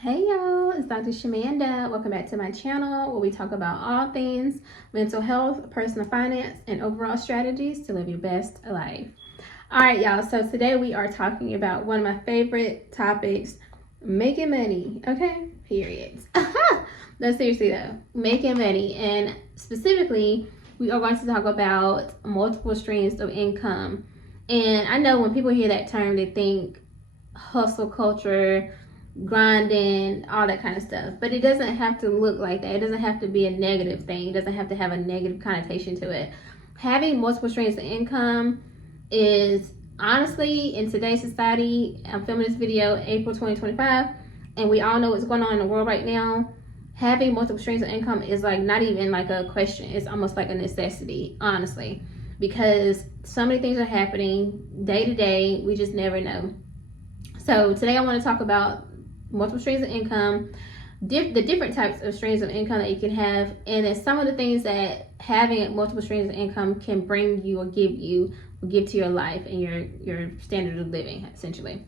Hey y'all, it's Dr. Shamanda. Welcome back to my channel where we talk about all things mental health, personal finance, and overall strategies to live your best life. All right, y'all. So today we are talking about one of my favorite topics, making money. Okay, period. No, seriously though, making money. And specifically, we are going to talk about multiple streams of income. And I know when people hear that term, they think hustle culture, grinding, all that kind of stuff. But it doesn't have to look like that. It doesn't have to be a negative thing. It doesn't have to have a negative connotation to it. Having multiple streams of income is honestly, in today's society, I'm filming this video April 2025, and we all know what's going on in the world right now. Having multiple streams of income is like not even like a question. It's almost like a necessity, honestly, because so many things are happening day to day. We just never know. So today I want to talk about multiple streams of income, the different types of streams of income that you can have, and then some of the things that having multiple streams of income can bring you or give to your life and your standard of living, essentially.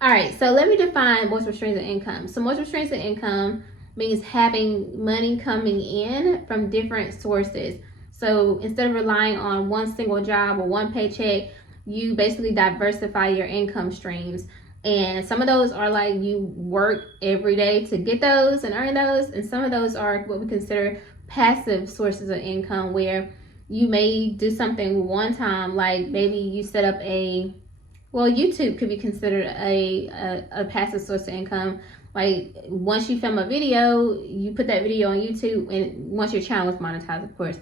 All right, so let me define multiple streams of income. So multiple streams of income means having money coming in from different sources. So instead of relying on one single job or one paycheck, you basically diversify your income streams. And some of those are like you work every day to get those and earn those. And some of those are what we consider passive sources of income, where you may do something one time, like maybe you set up YouTube could be considered a passive source of income. Like once you film a video, you put that video on YouTube, and once your channel is monetized, of course.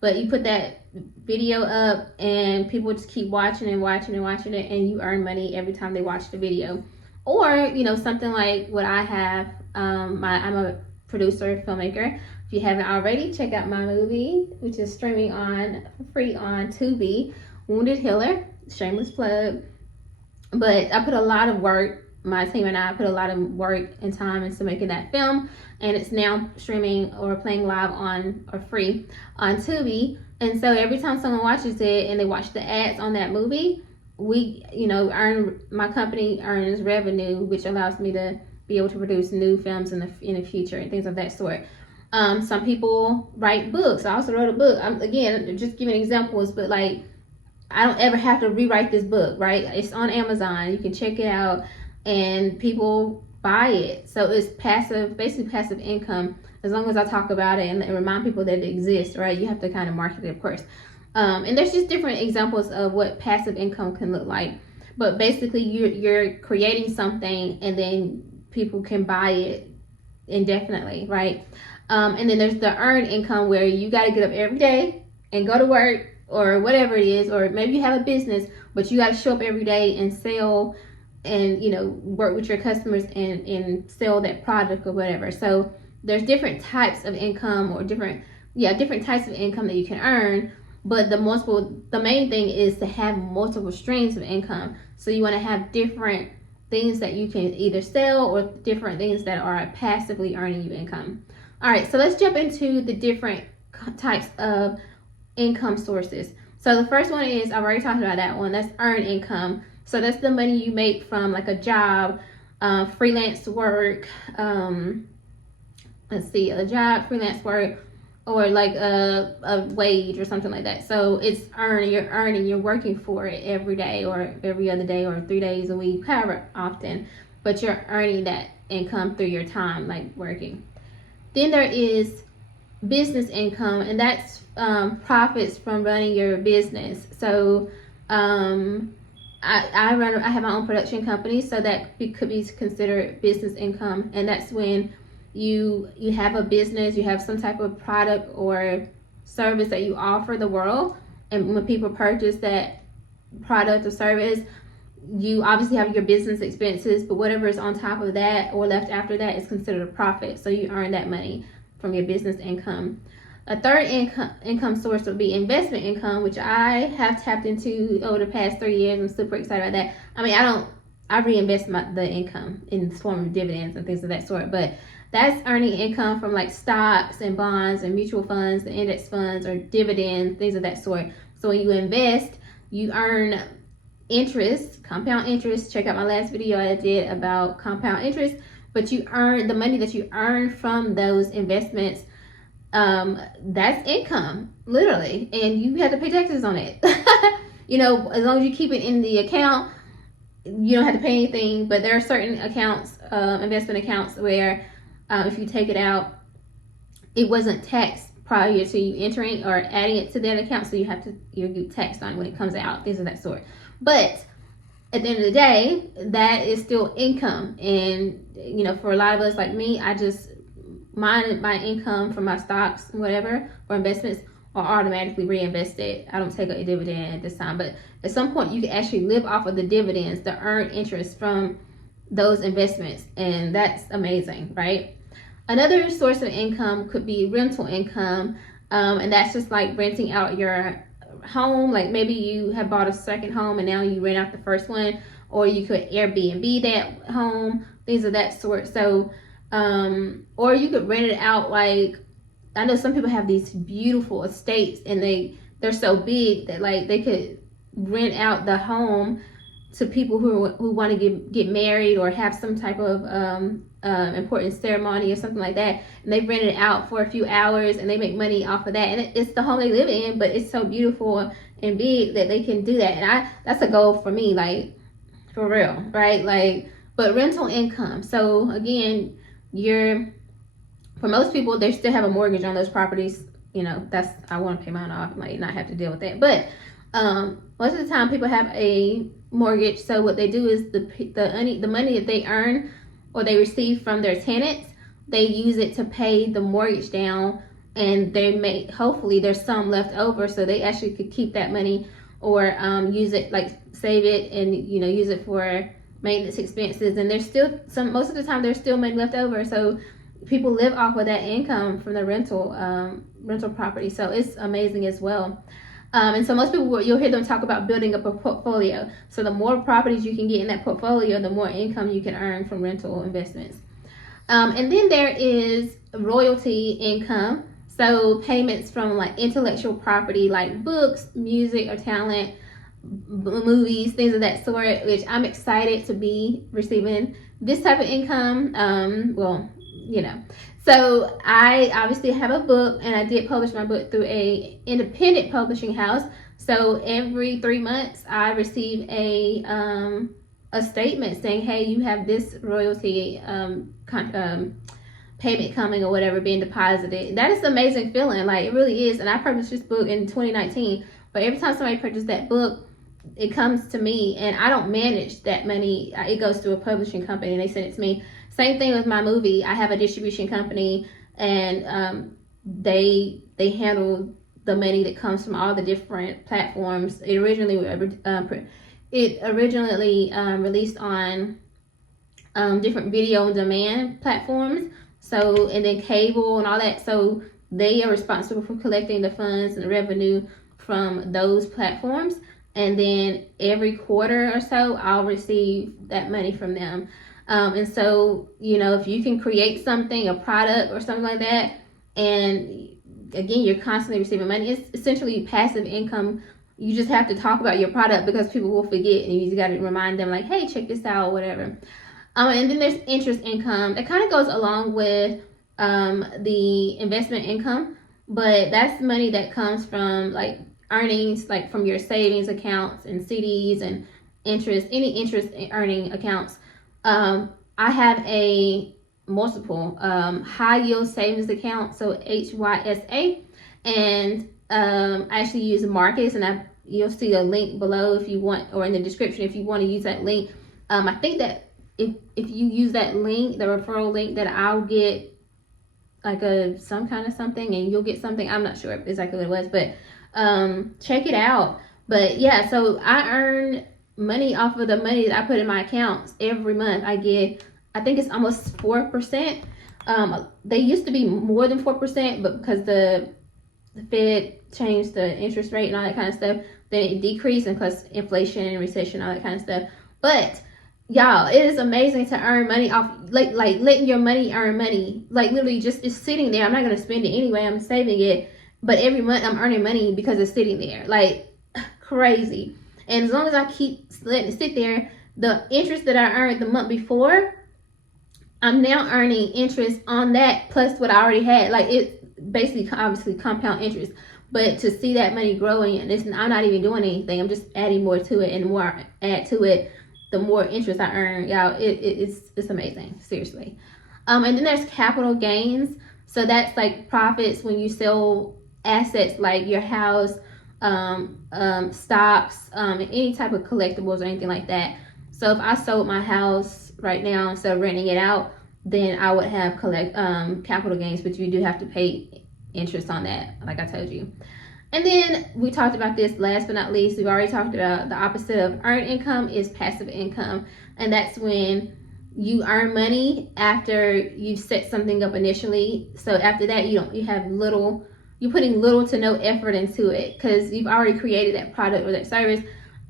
But you put that video up and people just keep watching and watching and watching it, and you earn money every time they watch the video. Or, something like what I have. I'm a producer, filmmaker. If you haven't already, check out my movie, which is streaming for free on Tubi, Wounded Healer, shameless plug. But I put a lot of work, my team and I put a lot of work and time into making that film, and it's now streaming or playing live or free on Tubi. And so every time someone watches it and they watch the ads on that movie, my company earns revenue, which allows me to be able to produce new films in the future and things of that sort. Some people write books. I also wrote a book. Again, just giving examples, but like I don't ever have to rewrite this book, right? It's on Amazon. You can check it out, and people buy it. So it's basically passive income, as long as I talk about it and remind people that it exists, right? You have to kind of market it, of course. And there's just different examples of what passive income can look like. But basically, you're creating something, and then people can buy it indefinitely, right? And then there's the earned income, where you got to get up every day and go to work or whatever it is, or maybe you have a business, but you got to show up every day and sell and work with your customers and sell that product or whatever. So there's different types of income, or different types of income that you can earn. But the main thing is to have multiple streams of income. So you want to have different things that you can either sell, or different things that are passively earning you income. All right, so let's jump into the different types of income sources. So the first one is, I've already talked about that one, that's earned income. So that's the money you make from like a job, freelance work, a job, freelance work, or like a wage or something like that. So it's you're working for it every day or every other day or 3 days a week, however often, but you're earning that income through your time, like working. Then there is business income, and that's profits from running your business. So I have my own production company, so that could be considered business income. And that's when you have a business, you have some type of product or service that you offer the world, and when people purchase that product or service, you obviously have your business expenses, but whatever is on top of that or left after that is considered a profit. So you earn that money from your business income. A third income source would be investment income, which I have tapped into over the past 3 years. I'm super excited about that. I mean, I reinvest the income in the form of dividends and things of that sort, but that's earning income from like stocks and bonds and mutual funds and index funds, or dividends, things of that sort. So when you invest, you earn interest, compound interest. Check out my last video I did about compound interest. but you earn the money that you earn from those investments. That's income, literally, and you have to pay taxes on it. You know, as long as you keep it in the account, you don't have to pay anything. But there are certain accounts, investment accounts, where if you take it out, it wasn't taxed prior to you entering or adding it to that account, so you get taxed on it when it comes out, things of that sort. But at the end of the day, that is still income. And you know, for a lot of us like me, I just my income from my stocks, whatever, or investments are automatically reinvested. I don't take a dividend at this time, but at some point you can actually live off of the dividends, the earned interest from those investments, and that's amazing, right? Another source of income could be rental income, and that's just like renting out your home. Like maybe you have bought a second home and now you rent out the first one, or you could Airbnb that home, things of that sort. So or you could rent it out. Like I know some people have these beautiful estates and they're so big that like they could rent out the home to people who want to get married or have some type of important ceremony or something like that, and they rent it out for a few hours and they make money off of that, and it's the home they live in, but it's so beautiful and big that they can do that. And that's a goal for me, like for real, right? Like, but rental income. So again, for most people, they still have a mortgage on those properties. You know, I want to pay mine off, might not have to deal with that, but most of the time people have a mortgage. So what they do is the money that they earn or they receive from their tenants, they use it to pay the mortgage down, and hopefully there's some left over, so they actually could keep that money or use it, like save it and use it for maintenance expenses. And most of the time there's still money left over, so people live off of that income from the rental property. So it's amazing as well. And so most people, you'll hear them talk about building up a portfolio. So the more properties you can get in that portfolio, the more income you can earn from rental investments. And then there is royalty income. So payments from like intellectual property, like books, music, or talent, movies, things of that sort, which I'm excited to be receiving this type of income. So I obviously have a book, and I did publish my book through a independent publishing house. So every 3 months I receive a statement saying, hey, you have this royalty payment coming or whatever being deposited. That is an amazing feeling. Like, it really is. And I purchased this book in 2019, but every time somebody purchases that book, it comes to me, and I don't manage that money. It goes to a publishing company and they send it to me. Same thing with my movie. I have a distribution company, and they handle the money that comes from all the different platforms. It originally released on different video on demand platforms. So, and then cable and all that. So they are responsible for collecting the funds and the revenue from those platforms. And then every quarter or so, I'll receive that money from them. And so, if you can create something, a product or something like that, and again, you're constantly receiving money, it's essentially passive income. You just have to talk about your product because people will forget, and you just got to remind them like, hey, check this out, whatever. And then there's interest income. That kind of goes along with the investment income, but that's money that comes from like earnings, like from your savings accounts and CDs and any interest earning accounts. I have a multiple high yield savings account, so HYSA, and I actually use Marcus, and you'll see a link below if you want, or in the description if you want to use that link. I think that if you use that link, the referral link, that I'll get like some kind of something, and you'll get something. I'm not sure exactly what it was, but check it out. But yeah, so I earn money off of the money that I put in my accounts every month. I think it's almost 4%. They used to be more than 4%, but because the Fed changed the interest rate and all that kind of stuff, then it decreased, and plus inflation and recession, all that kind of stuff. But y'all, it is amazing to earn money off, like letting your money earn money. Like literally just it's sitting there. I'm not gonna spend it anyway. I'm saving it, but every month I'm earning money because it's sitting there. Like crazy. And as long as I keep letting it sit there, the interest that I earned the month before, I'm now earning interest on that plus what I already had. Like, it basically obviously compound interest. But to see that money growing, and I'm not even doing anything, I'm just adding more to it, and the more I add to it, the more interest I earn. Y'all, it's amazing, seriously. And then there's capital gains. So that's like profits when you sell assets like your house, stocks, any type of collectibles or anything like that. So if I sold my house right now instead of renting it out, then I would have capital gains, but you do have to pay interest on that, like I told you. And then we talked about this last but not least. We've already talked about the opposite of earned income is passive income, and that's when you earn money after you set something up initially. So after that, you're putting little to no effort into it because you've already created that product or that service.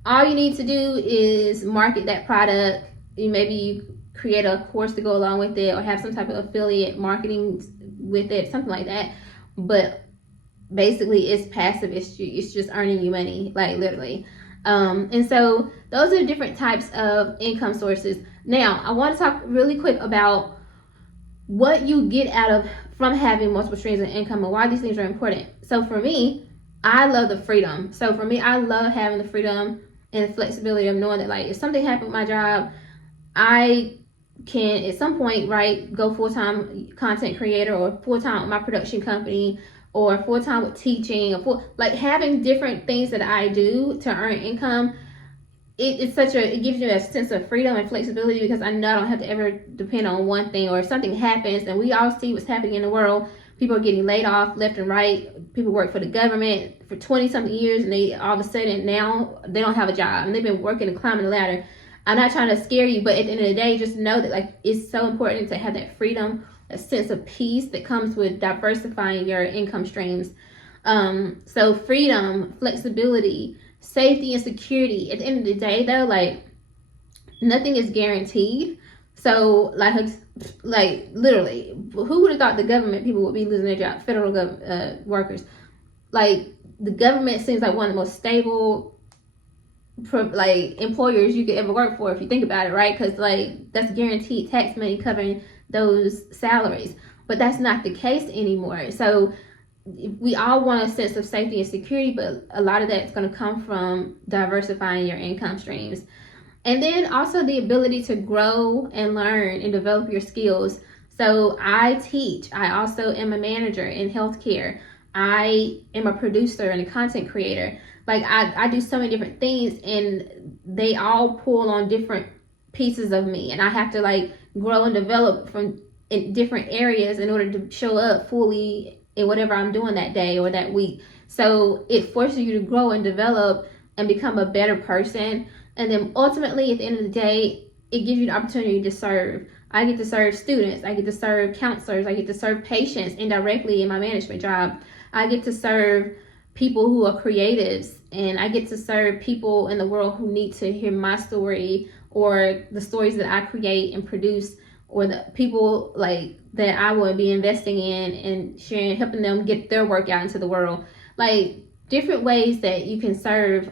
All you need to do is market that product. Maybe you create a course to go along with it, or have some type of affiliate marketing with it, something like that. But basically it's passive. It's just earning you money, like literally. And so those are different types of income sources. Now I want to talk really quick about what you get from having multiple streams of income and why these things are important. So for me, I love the freedom. So for me, I love having the freedom and the flexibility of knowing that, like, if something happened with my job, I can at some point, right, go full-time content creator, or full-time with my production company, or full-time with teaching, or like having different things that I do to earn income. It gives you a sense of freedom and flexibility, because I know I don't have to ever depend on one thing. Or if something happens, and we all see what's happening in the world, people are getting laid off left and right. People work for the government for 20 something years, and they all of a sudden now they don't have a job, and they've been working and climbing the ladder. I'm not trying to scare you, but at the end of the day, just know that, like, it's so important to have that freedom, a sense of peace that comes with diversifying your income streams. So freedom, flexibility, safety, and security. At the end of the day, though, like, nothing is guaranteed. So like literally, who would have thought the government people would be losing their job? Federal workers. Like, the government seems like one of the most stable employers you could ever work for, if you think about it, right? Because like that's guaranteed tax money covering those salaries. But that's not the case anymore. So we all want a sense of safety and security, but a lot of that's going to come from diversifying your income streams. And then also the ability to grow and learn and develop your skills. So I teach. I also am a manager in healthcare. I am a producer and a content creator. Like, I do so many different things, and they all pull on different pieces of me, and I have to like grow and develop in different areas in order to show up fully in whatever I'm doing that day or that week. So it forces you to grow and develop and become a better person. And then ultimately, at the end of the day, it gives you the opportunity to serve. I get to serve students. I get to serve counselors. I get to serve patients indirectly in my management job. I get to serve people who are creatives, and I get to serve people in the world who need to hear my story, or the stories that I create and produce, or the people like that I would be investing in and sharing, helping them get their work out into the world. Like, different ways that you can serve,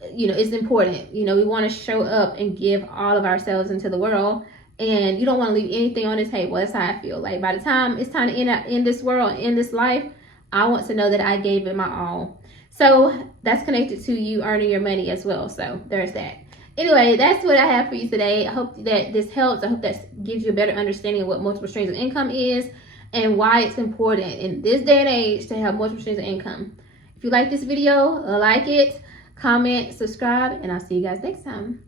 is important. We want to show up and give all of ourselves into the world, and you don't want to leave anything on the table. That's how I feel. Like, by the time it's time to end this world, end this life, I want to know that I gave it my all. So that's connected to you earning your money as well. So there's that. Anyway, that's what I have for you today. I hope that this helps. I hope that gives you a better understanding of what multiple streams of income is and why it's important in this day and age to have multiple streams of income. If you like this video, like it, comment, subscribe, and I'll see you guys next time.